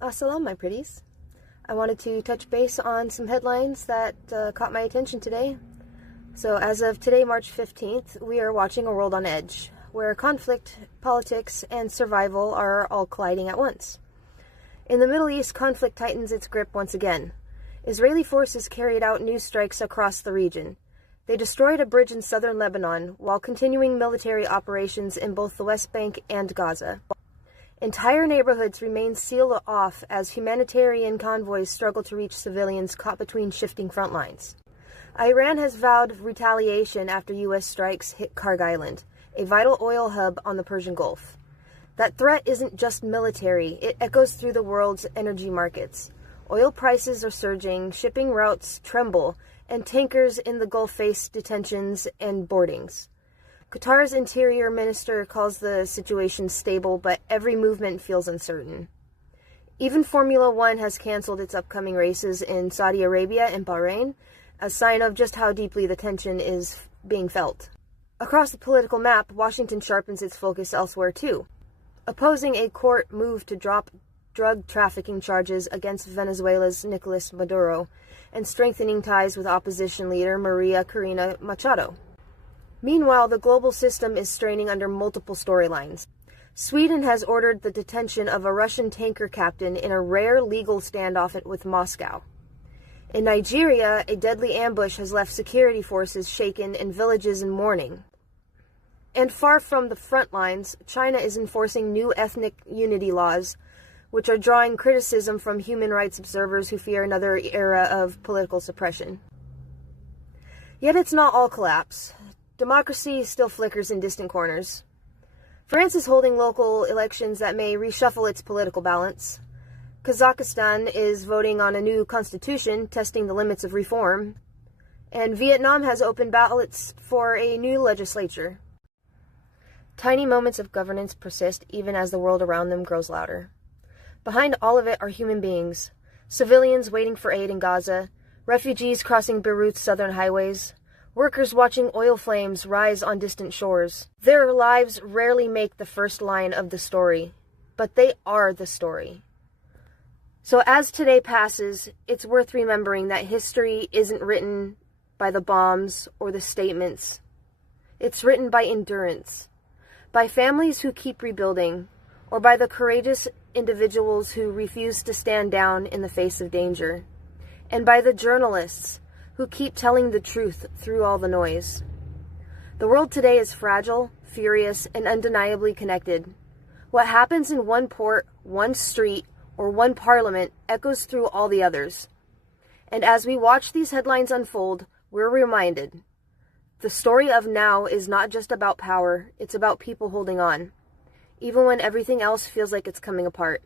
Assalam, my pretties. I wanted to touch base on some headlines that caught my attention today. So, as of today, March 15th, we are watching a world on edge, where conflict, politics, and survival are all colliding at once. In the Middle East, conflict tightens its grip once again. Israeli forces carried out new strikes across the region. They destroyed a bridge in southern Lebanon, while continuing military operations in both the West Bank and Gaza. Entire neighborhoods remain sealed off as humanitarian convoys struggle to reach civilians caught between shifting front lines. Iran has vowed retaliation after U.S. strikes hit Kharg Island, a vital oil hub on the Persian Gulf. That threat isn't just military, it echoes through the world's energy markets. Oil prices are surging, shipping routes tremble, and tankers in the Gulf face detentions and boardings. Qatar's interior minister calls the situation stable, but every movement feels uncertain. Even Formula One has canceled its upcoming races in Saudi Arabia and Bahrain, a sign of just how deeply the tension is being felt. Across the political map, Washington sharpens its focus elsewhere too, opposing a court move to drop drug trafficking charges against Venezuela's Nicolas Maduro, and strengthening ties with opposition leader Maria Corina Machado. Meanwhile, the global system is straining under multiple storylines. Sweden has ordered the detention of a Russian tanker captain in a rare legal standoff with Moscow. In Nigeria, a deadly ambush has left security forces shaken and villages in mourning. And far from the front lines, China is enforcing new ethnic unity laws, which are drawing criticism from human rights observers who fear another era of political suppression. Yet it's not all collapse. Democracy still flickers in distant corners. France is holding local elections that may reshuffle its political balance. Kazakhstan is voting on a new constitution, testing the limits of reform. And Vietnam has opened ballots for a new legislature. Tiny moments of governance persist even as the world around them grows louder. Behind all of it are human beings, civilians waiting for aid in Gaza, refugees crossing Beirut's southern highways, workers watching oil flames rise on distant shores. Their lives rarely make the first line of the story, but they are the story. So as today passes, it's worth remembering that history isn't written by the bombs or the statements. It's written by endurance, by families who keep rebuilding, or by the courageous individuals who refuse to stand down in the face of danger, and by the journalists who keep telling the truth through all the noise. The world today is fragile, furious, and undeniably connected. What happens in one port, one street, or one parliament echoes through all the others. And as we watch these headlines unfold, we're reminded, the story of now is not just about power, it's about people holding on, even when everything else feels like it's coming apart.